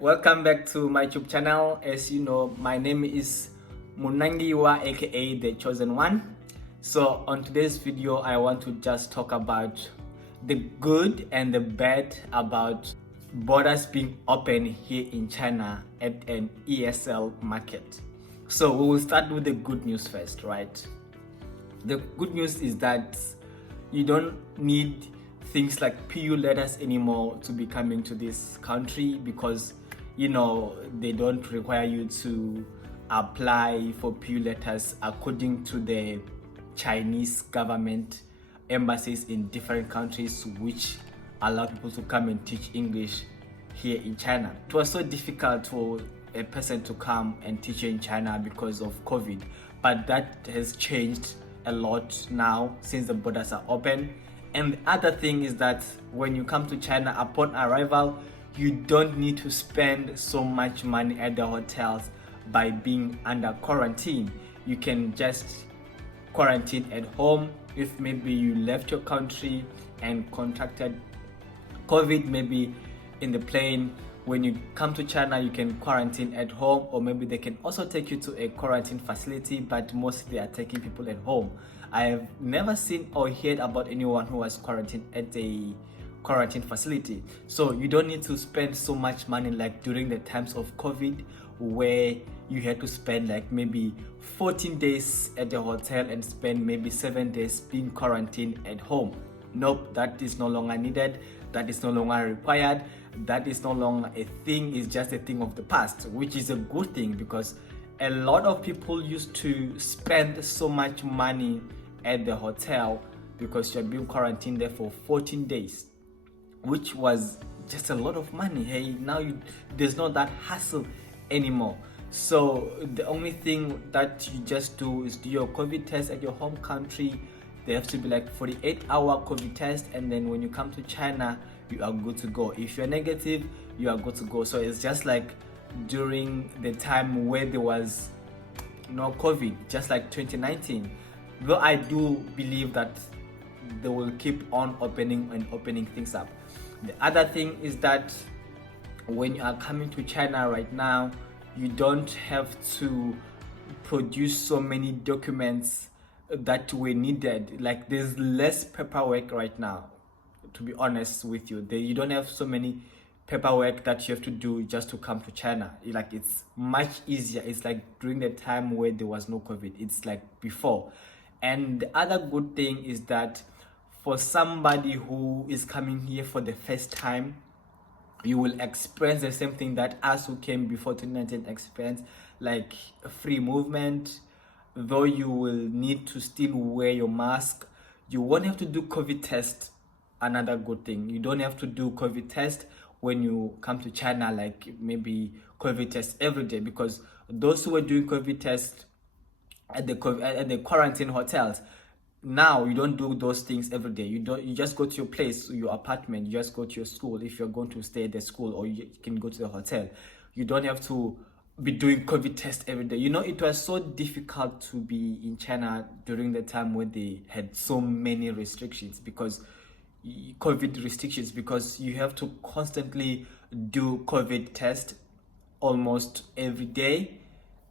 welcome back to my YouTube channel. As you know, my name is Munangiwa, aka the Chosen One. So on today's video, I want to just talk about the good and the bad about borders being open here in China at an ESL market. So we will start with the good news first, right? The good news is that you don't need things like PU letters anymore to be coming to this country, because they don't require you to apply for PU letters according to the Chinese government embassies in different countries, which allow people to come and teach English here in China. It was so difficult for a person to come and teach in China because of COVID, but that has changed a lot now since the borders are open. And the other thing is that when you come to China, upon arrival, you don't need to spend so much money at the hotels by being under quarantine. You can just quarantine at home. If maybe you left your country and contracted COVID, maybe in the plane, when you come to China, you can quarantine at home, or maybe they can also take you to a quarantine facility, but mostly they are taking people at home. I have never seen or heard about anyone who was quarantined at a quarantine facility. So you don't need to spend so much money like during the times of COVID, where you had to spend like maybe 14 days at the hotel and spend maybe 7 days being quarantined at home. Nope, that is no longer needed. That is no longer required. That is no longer a thing. It's just a thing of the past, which is a good thing, because a lot of people used to spend so much money at the hotel because you're being quarantined there for 14 days, which was just a lot of money. Hey, now there's not that hassle anymore. So the only thing that you just do is do your COVID test at your home country. They have to be like 48-hour COVID test, and then when you come to China, you are good to go. If you're negative, you are good to go. So it's just like during the time where there was no COVID, just like 2019. Though I do believe that they will keep on opening things up. The other thing is that when you are coming to China right now, you don't have to produce so many documents that were needed. Like, there's less paperwork right now, to be honest with you. You don't have so many paperwork that you have to do just to come to China. Like, it's much easier. It's like during the time where there was no COVID. It's like before. And the other good thing is that for somebody who is coming here for the first time, you will experience the same thing that us who came before 2019 experienced, like free movement. Though you will need to still wear your mask, you won't have to do COVID test. Another good thing, you don't have to do COVID test when you come to China, like maybe COVID test every day, because those who were doing COVID test at the quarantine hotels, now you don't do those things every day. You just go to your place, your apartment, you just go to your school if you're going to stay at the school, or you can go to the hotel. You don't have to be doing COVID test every day. It was so difficult to be in China during the time when they had so many restrictions, because COVID restrictions, because you have to constantly do COVID test almost every day.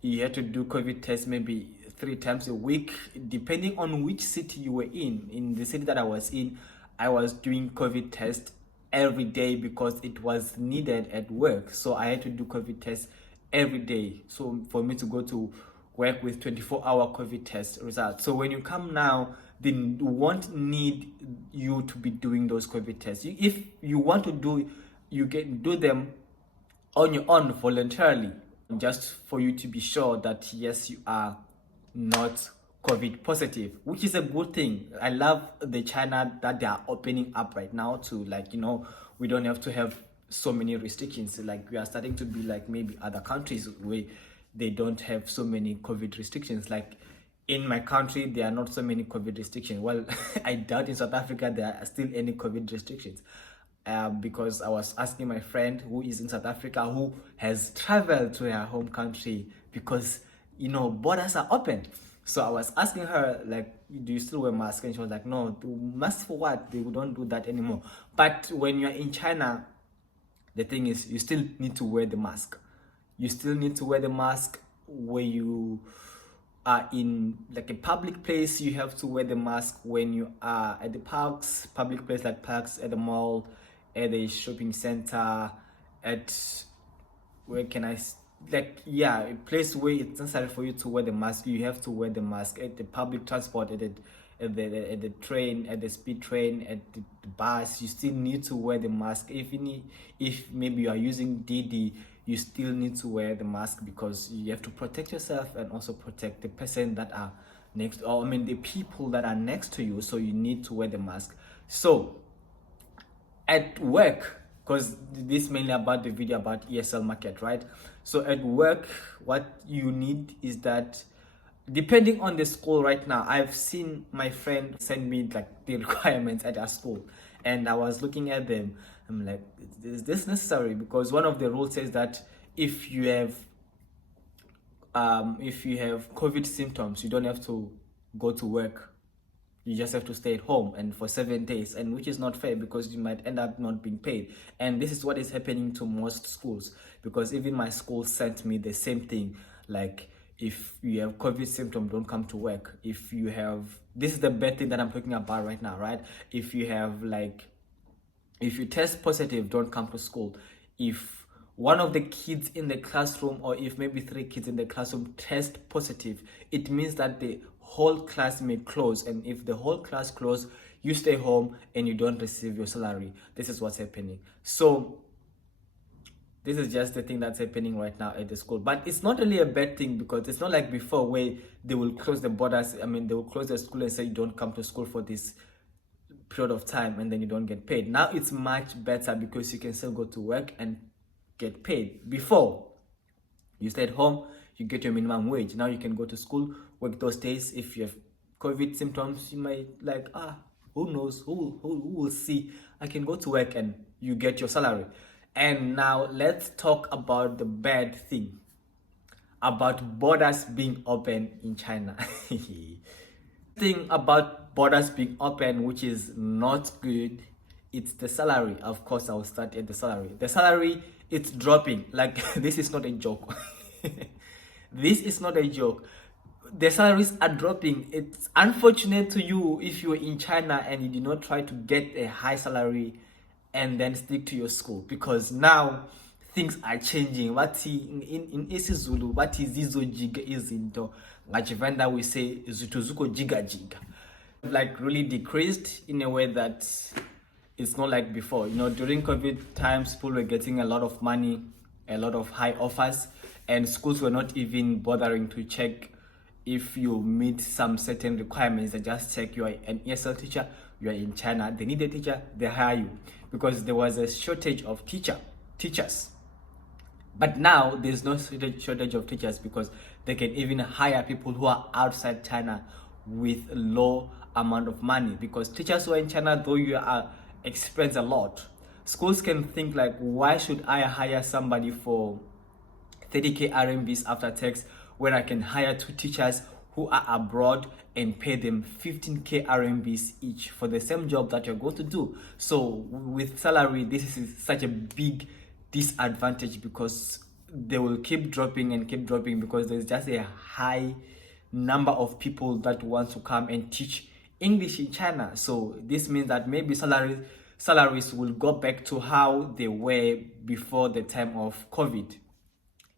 You had to do COVID test maybe 3 times a week, depending on which city you were in. In the city that I was in, I was doing COVID test every day because it was needed at work. So I had to do COVID test every day, so for me to go to work with 24-hour COVID test results. So when you come now, they won't need you to be doing those COVID tests. If you want to do, you can do them on your own voluntarily, just for you to be sure that yes, you are not COVID positive, which is a good thing. I love the China that they are opening up right now to, like, we don't have to have so many restrictions. Like, we are starting to be like maybe other countries where they don't have so many COVID restrictions. Like in my country, there are not so many COVID restrictions. Well, I doubt in South Africa there are still any COVID restrictions, because I was asking my friend who is in South Africa, who has traveled to her home country, because borders are open. So I was asking her, like, do you still wear mask? And she was like, no, mask for what? They don't do that anymore. But when you're in China, the thing is, you still need to wear the mask. You still need to wear the mask where you are in like a public place. You have to wear the mask when you are at the parks, public place like parks, at the mall, at the shopping center, at where can like, yeah, a place where it's necessary for you to wear the mask. You have to wear the mask at the public transport, at the train, at the speed train, at the bus. You still need to wear the mask. If maybe you are using DD, you still need to wear the mask, because you have to protect yourself and also protect the person that are next, or I mean the people that are next to you. So you need to wear the mask. So at work, because this is mainly about the video about ESL market, right? So at work, what you need is that, depending on the school right now, I've seen my friend send me like the requirements at our school, and I was looking at them. I'm like, is this necessary? Because one of the rules says that if you have COVID symptoms, you don't have to go to work. You just have to stay at home and for 7 days, and which is not fair, because you might end up not being paid. And this is what is happening to most schools, because even my school sent me the same thing, like, if you have COVID symptom, don't come to work. If you have, this is the bad thing that I'm talking about right now, right? If you test positive, don't come to school. If one of the kids in the classroom, or if maybe 3 kids in the classroom test positive, it means that the whole class may close. And if the whole class close, you stay home and you don't receive your salary. This is what's happening. So this is just the thing that's happening right now at the school. But it's not really a bad thing, because it's not like before where they will close the borders. I mean, they will close the school and say you don't come to school for this period of time, and then you don't get paid. Now it's much better, because you can still go to work and get paid. Before, you stay at home, you get your minimum wage. Now you can go to school, work those days. If you have COVID symptoms, you might like, who knows, who will see. I can go to work, and you get your salary. And now let's talk about the bad thing, about borders being open in China. Thing about borders being open, which is not good, it's the salary. Of course, I will start at the salary. The salary, it's dropping. Like, this is not a joke. This is not a joke. The salaries are dropping. It's unfortunate to you if you're in China and you did not try to get a high salary and then stick to your school, because now things are changing. What in isiZulu, what is izo jiga izinto, ngachivenda we say zutuzuko jiga jiga, like really decreased in a way that it's not like before. You know, during COVID times, people were getting a lot of money, a lot of high offers, and schools were not even bothering to check if you meet some certain requirements. They just check you are an ESL teacher, you are in China, they need a teacher, they hire you, because there was a shortage of teachers. But now there's no shortage of teachers, because they can even hire people who are outside China with low amount of money. Because teachers who are in China, though you are expense a lot, schools can think like, why should I hire somebody for 30k RMBs after tax when I can hire 2 teachers who are abroad and pay them 15k RMBs each for the same job that you're going to do. So with salary, this is such a big disadvantage, because they will keep dropping and keep dropping, because there's just a high number of people that want to come and teach English in China. So this means that maybe salaries will go back to how they were before the time of COVID.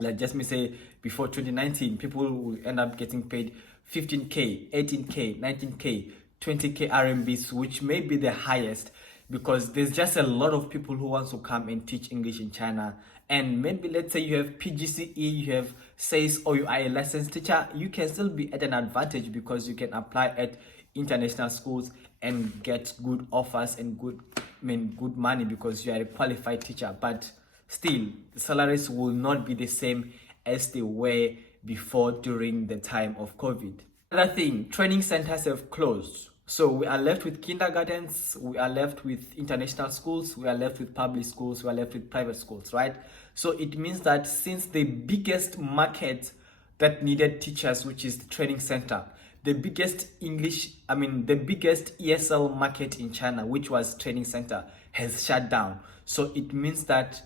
Like, just me say, before 2019, people will end up getting paid 15k, 18k, 19k, 20k RMBs, which may be the highest, because there's just a lot of people who want to come and teach English in China. And maybe, let's say you have PGCE, you have SACE, or you are a licensed teacher, you can still be at an advantage, because you can apply at international schools and get good offers and good money, because you are a qualified teacher. But still, the salaries will not be the same as they were before, during the time of COVID. Another thing, training centers have closed. So we are left with kindergartens, we are left with international schools, we are left with public schools, we are left with private schools, right? So it means that since the biggest market that needed teachers, which is the training center, the biggest ESL market in China, which was training center, has shut down. So it means that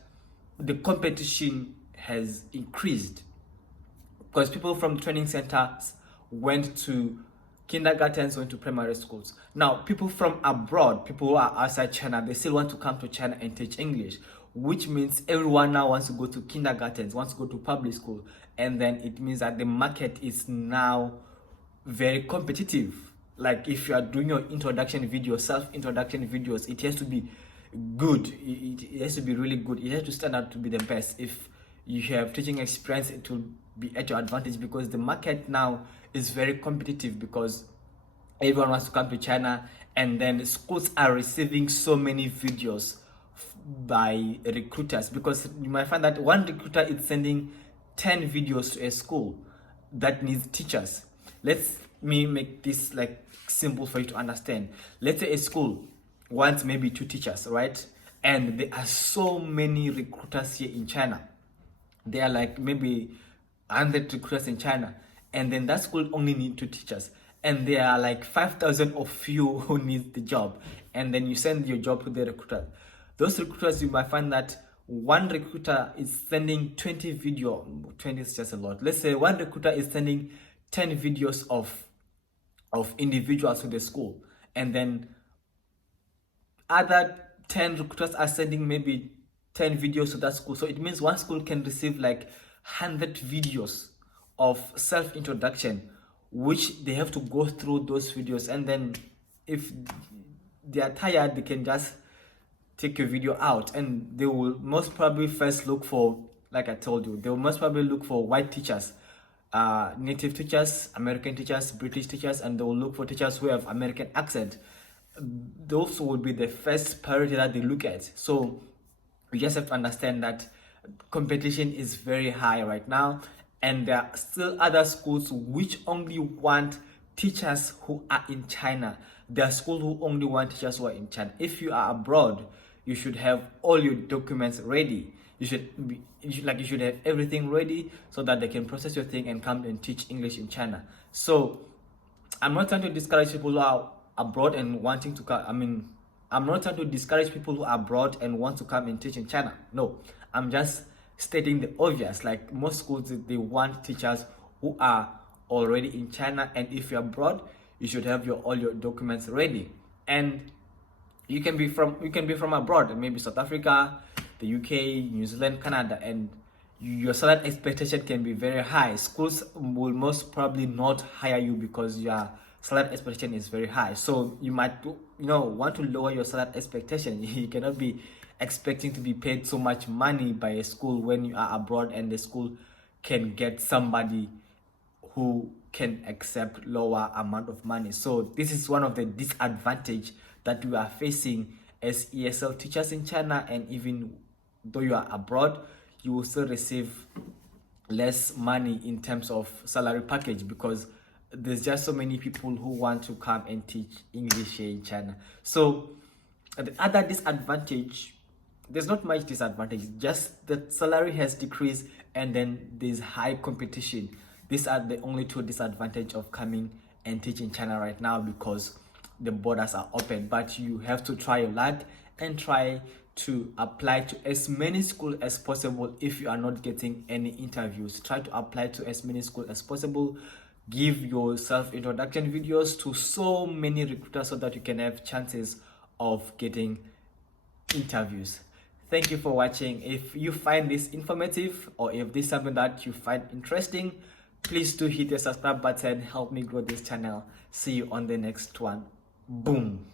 the competition has increased because people from training centers went to kindergartens, went to primary schools. Now, people from abroad, people who are outside China, they still want to come to China and teach English, which means everyone now wants to go to kindergartens, wants to go to public school, and then it means that the market is now very competitive. Like if you are doing your introduction videos, self-introduction videos, it has to be good. It has to be really good. It has to stand out to be the best. If you have teaching experience, it will be at your advantage because the market now is very competitive because everyone wants to come to China, and then schools are receiving so many videos by recruiters because you might find that one recruiter is sending 10 videos to a school that needs teachers. Let's me make this like simple for you to understand. Let's say a school wants maybe 2 teachers, right? And there are so many recruiters here in China. There are like maybe 100 recruiters in China, and then that school only need 2 teachers, and there are like 5,000 of you who need the job, and then you send your job to the recruiter. Those recruiters, you might find that one recruiter is sending 20 video. 20 is just a lot. Let's say one recruiter is sending 10 videos of individuals to the school, and then other 10 recruiters are sending maybe 10 videos to that school. So it means one school can receive like 100 videos of self-introduction, which they have to go through those videos, and then if they are tired, they can just take your video out, and they will most probably first look for, like I told you, they will most probably look for white teachers, native teachers, American teachers, British teachers, and they will look for teachers who have American accent. Those will be the first priority that they look at. So you just have to understand that competition is very high right now, and there are still other schools which only want teachers who are in China. There are schools who only want teachers who are in China. If you are abroad, you should have all your documents ready. You should have everything ready so that they can process your thing and come and teach English in China. So I'm not trying to discourage people who are abroad and wanting to come. I'm not trying to discourage people who are abroad and want to come and teach in China. No, I'm just stating the obvious. Like most schools, they want teachers who are already in China, and if you're abroad, you should have all your documents ready. And you can be from abroad, maybe South Africa, the UK, New Zealand, Canada, and your salary expectation can be very high. Schools will most probably not hire you because your salary expectation is very high. So you might want to lower your salary expectation. You cannot be expecting to be paid so much money by a school when you are abroad, and the school can get somebody who can accept lower amount of money. So this is one of the disadvantage that we are facing as ESL teachers in China, and even though you are abroad, you will still receive less money in terms of salary package because there's just so many people who want to come and teach English here in China. So the other disadvantage, there's not much disadvantage, just the salary has decreased, and then there's high competition. These are the only 2 disadvantages of coming and teaching China right now because the borders are open. But you have to try your luck and try to apply to as many schools as possible. If you are not getting any interviews, try to apply to as many schools as possible. Give your self-introduction videos to so many recruiters so that you can have chances of getting interviews. Thank you for watching. If you find this informative, or if this is something that you find interesting, please do hit the subscribe button. Help me grow this channel. See you on the next one. Boom.